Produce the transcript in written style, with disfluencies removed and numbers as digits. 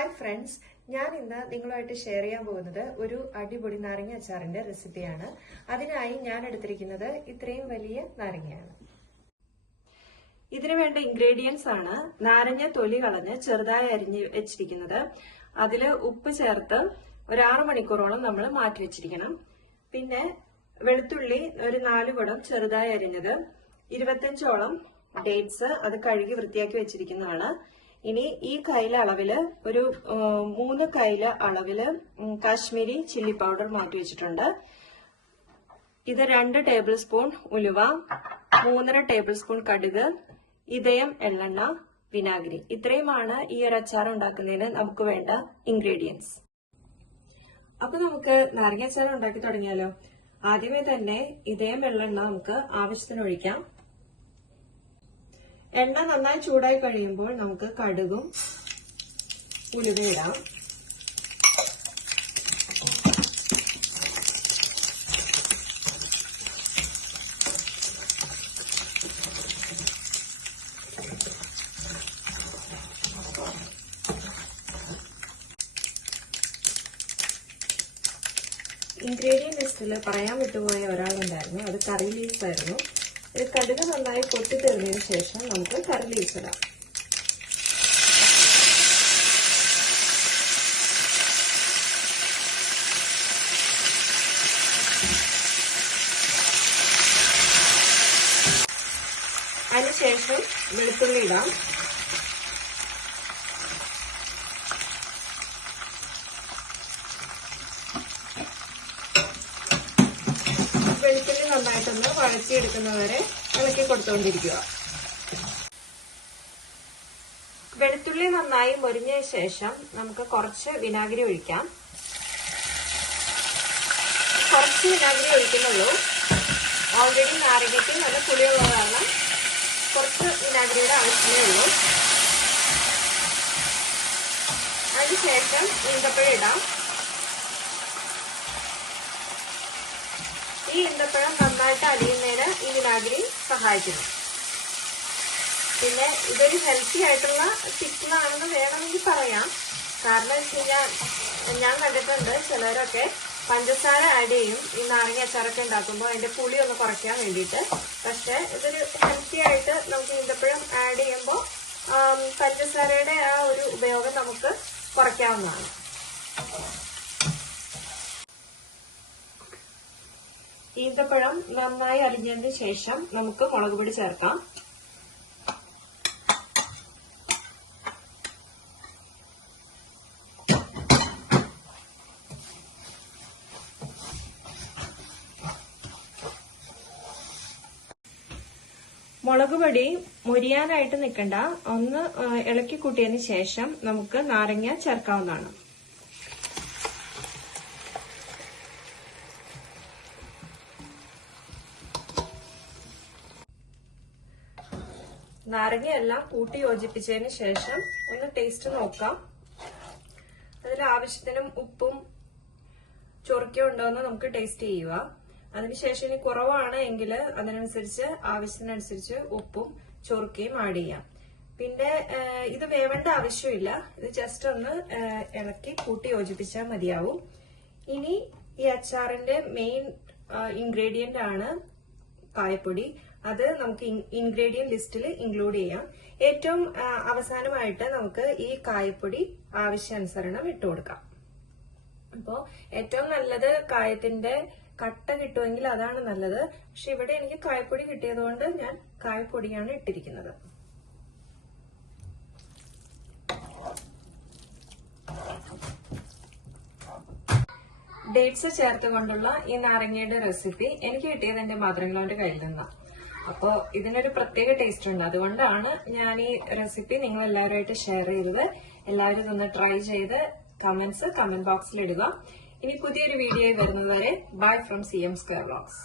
Hi friends, ഞാൻ ഇന്ന് നിങ്ങളുമായിട്ട് ഷെയർ ചെയ്യാൻ പോകുന്നത് ഒരു അടിപൊളി നാരങ്ങ അച്ചാറിന്റെ റെസിപ്പിയാണ്. അതിനായി ഞാൻ എടുത്തിരിക്കുന്നത് ഇത്രയും വലിയ നാരങ്ങയാണ്. ഇതിനു വേണ്ട ഇൻഗ്രീഡിയൻസ് ആണ് നാരങ്ങ തൊലി കളഞ്ഞ് ചെറുതായി അരിഞ്ഞ് വെച്ചിരിക്കുന്നത്. അതിൽ ഉപ്പ് ചേർത്ത് ഒരു 6 മണിക്കൂറോളം നമ്മൾ മാറ്റി വെച്ചിരിക്കണം. പിന്നെ വെളുത്തുള്ളി ഒരു 4 കുടം ചെറുതായി അരിഞ്ഞത്, 25ഓളം ഡേറ്റ്സ് അത് കഴുകി വൃത്തിയാക്കി വെച്ചിരിക്കുന്നതാണ്. ഇനി ഈ കയ്യിലെ അളവില് ഒരു 3 കയ്യില് അളവില് കാശ്മീരി ചില്ലി പൗഡർ മാറ്റി വെച്ചിട്ടുണ്ട്. ഇത് 2 ടേബിൾ സ്പൂൺ ഉലുവ, 3.5 ടേബിൾ സ്പൂൺ കടുക്, ഇതയം എള്ളെണ്ണ, വിനാഗിരി. ഇത്രയുമാണ് ഈ ഒരു അച്ചാർ ഉണ്ടാക്കുന്നതിന് നമുക്ക് വേണ്ട ഇൻഗ്രീഡിയൻസ്. അപ്പൊ നമുക്ക് നാരങ്ങ അച്ചാർ ഉണ്ടാക്കി തുടങ്ങിയാലോ. ആദ്യമേ തന്നെ ഇതയം എള്ളെണ്ണ നമുക്ക് ആവശ്യത്തിന് ഒഴിക്കാം. എണ്ണ നന്നായി ചൂടായി കഴിയുമ്പോൾ നമുക്ക് കടുകും ഉലുവയിടാം. ഇൻഗ്രീഡിയന്റ് ലിസ്റ്റിൽ പറയാൻ വിട്ടുപോയ ഒരാളുണ്ടായിരുന്നു, അത് കറി ലീവ്സ് ആയിരുന്നു. കടുക് നന്നായി പൊട്ടിത്തെറിഞ്ഞതിന് ശേഷം നമുക്ക് കറി ലീവ്സ് ഇടാം. അതിനുശേഷം വെളുത്തുള്ളി ഇടാം. വെളുത്തുള്ളി നന്നായിട്ടൊന്ന് വഴറ്റിയെടുക്കുന്നവരെ ഇളക്കി കൊടുത്തുകൊണ്ടിരിക്കുക. വെളുത്തുള്ളി നന്നായി മൊരിഞ്ഞ ശേഷം നമുക്ക് കുറച്ച് വിനാഗിരി ഒഴിക്കാം. കുറച്ച് വിനാഗിരി ഒഴിക്കുന്നുള്ളൂ. ഓൾറെഡി നാരങ്ങയ്ക്ക് നല്ല പുളിയുള്ള കാരണം കുറച്ച് വിനാഗിരിയുടെ ആവശ്യമേ ഉള്ളൂ. അതിനുശേഷം ഈന്തപ്പഴം ഇടാം. ഈ ഈന്തപ്പഴം നന്നായിട്ട് അലിയുന്നതിന് ഈ വിനാഗിരി സഹായിക്കുന്നു. പിന്നെ ഇതൊരു ഹെൽത്തി ആയിട്ടുള്ള ചിക്കനാണെന്ന് വേണമെങ്കിൽ പറയാം. കാരണം വെച്ച് കഴിഞ്ഞാൽ ഞാൻ കണ്ടിട്ടുണ്ട് ചിലരൊക്കെ പഞ്ചസാര ആഡ് ചെയ്യും ഈ നാരങ്ങ അച്ചാറൊക്കെ ഉണ്ടാക്കുമ്പോൾ അതിന്റെ പുളി ഒന്ന് കുറയ്ക്കാൻ വേണ്ടിയിട്ട്. പക്ഷെ ഇതൊരു ഹെൽത്തി ആയിട്ട് നമുക്ക് ഈന്തപ്പഴം ആഡ് ചെയ്യുമ്പോൾ പഞ്ചസാരയുടെ ആ ഒരു ഉപയോഗം നമുക്ക് കുറയ്ക്കാവുന്നതാണ്. ഈന്തപ്പഴം നന്നായി അലിഞ്ഞതിന് ശേഷം നമുക്ക് മുളക് പൊടി ചേർക്കാം. മുളക് പൊടി മൊരിയാനായിട്ട് നിൽക്കണ്ട, ഒന്ന് ഇളക്കി കൂട്ടിയതിന് ശേഷം നമുക്ക് നാരങ്ങ ചേർക്കാവുന്നതാണ്. നാരങ്ങയെല്ലാം കൂട്ടി യോജിപ്പിച്ചതിന് ശേഷം ഒന്ന് ടേസ്റ്റ് നോക്കാം. അതിൽ ആവശ്യത്തിനും ഉപ്പും ചൊറുക്കയും ഉണ്ടോ എന്ന് നമുക്ക് ടേസ്റ്റ് ചെയ്യുക. അതിനുശേഷം ഇനി കുറവാണ് എങ്കിൽ അതിനനുസരിച്ച് ആവശ്യത്തിനനുസരിച്ച് ഉപ്പും ചൊറുക്കയും ആഡ് ചെയ്യാം. പിന്നെ ഇത് വേവേണ്ട ആവശ്യമില്ല, ഇത് ജസ്റ്റ് ഒന്ന് ഇളക്കി കൂട്ടി യോജിപ്പിച്ചാൽ മതിയാവും. ഇനി ഈ അച്ചാറിന്റെ മെയിൻ ഇൻഗ്രീഡിയന്റ് ആണ് കായപ്പൊടി. അത് നമുക്ക് ഇൻഗ്രീഡിയന്റ് ലിസ്റ്റിൽ ഇൻക്ലൂഡ് ചെയ്യാം. ഏറ്റവും അവസാനമായിട്ട് നമുക്ക് ഈ കായപ്പൊടി ആവശ്യാനുസരണം ഇട്ടുകൊടുക്കാം. അപ്പോ ഏറ്റവും നല്ലത് കായത്തിന്റെ കട്ട കിട്ടുമെങ്കിൽ അതാണ് നല്ലത്. പക്ഷെ ഇവിടെ എനിക്ക് കായപ്പൊടി കിട്ടിയതുകൊണ്ട് ഞാൻ കായപ്പൊടിയാണ് ഇട്ടിരിക്കുന്നത്. ഡേറ്റ്സ് ചേർത്തുകൊണ്ടുള്ള ഈ നാരങ്ങയുടെ റെസിപ്പി എനിക്ക് കിട്ടിയത് എന്റെ മദർ-ഇൻ-ലോയുടെ കയ്യിൽ നിന്നാണ്. അപ്പോൾ ഇതിനൊരു പ്രത്യേക ടേസ്റ്റ് ഉണ്ട്. അതുകൊണ്ടാണ് ഞാൻ ഈ റെസിപ്പി നിങ്ങൾ എല്ലാവരുമായിട്ട് ഷെയർ ചെയ്തത്. എല്ലാവരും ഇതൊന്ന് ട്രൈ ചെയ്ത് കമന്റ് ബോക്സിൽ ഇടുക. ഇനി പുതിയൊരു വീഡിയോ വരുന്നത് വരെ bye from CM Square Vlogs.